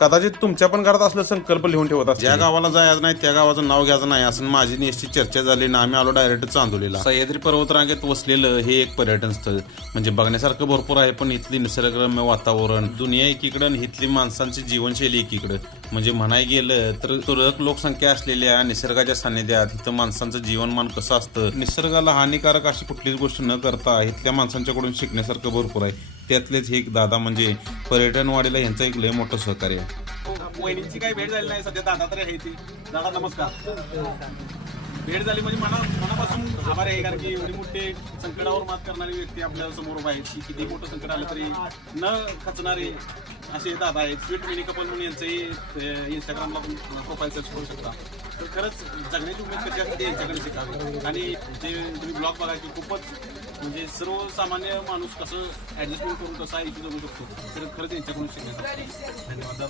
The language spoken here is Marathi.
कदाचित तुमच्या पण घरात असलं संकल्प लिहून ठेवत असतील. ज्या गावाला जायचं नाही त्या गावाचं नाव घ्यायचं नाही असं माझी निश्चित चर्चा झाली ना आम्ही आलो डायरेक्ट चांदोलीला. सह्याद्री पर्वतरांगेत वसलेलं हे एक पर्यटन स्थळ. म्हणजे बघण्यासारखं भरपूर आहे पण इथली निसर्गरम्य वातावरण दुनिया एकीकडं आणि इथली माणसांची जीवनशैली एकीकडं. म्हणजे म्हणाय गेलं तर तुरळक लोकसंख्या असलेल्या निसर्गाच्या सानिध्यात इथं माणसांचं जीवनमान कसं असतं? निसर्गाला हानिकारक अशी कुठलीच गोष्ट न करता इथल्या माणसांच्याकडून शिकण्यासारखं भरपूर आहे. त्यातलेच हे एक दादा म्हणजे पर्यटनवाडीला यांचं एक लय मोठं सहकार्य आहे. वहिनींची काही भेट झाली नाही सध्या दादा तरी आहे ती दादा नमस्कार. भेट झाली म्हणजे मना मनापासून आभार आहे कारण की एवढी मोठे संकटावर मात करणारी व्यक्ती आपल्यासमोर उभा आहे. की किती मोठं संकट आलं तरी न खचणारे असे दादा आहेत. स्वीट मिनी कपल म्हणून यांचंही इंस्टाग्रामला प्रोफाईल सर्च करू शकता. तर खरंच जगण्याची उमेद कशी असते ते यांच्याकडे शिकावी आणि जे तुम्ही ब्लॉग बघायचे की खूपच म्हणजे सर्वसामान्य माणूस कसं ऍडजस्टमेंट करून कसं इथे जगू शकतो? तर खरंच यांच्याकडून शिकण्यासाठी धन्यवाद.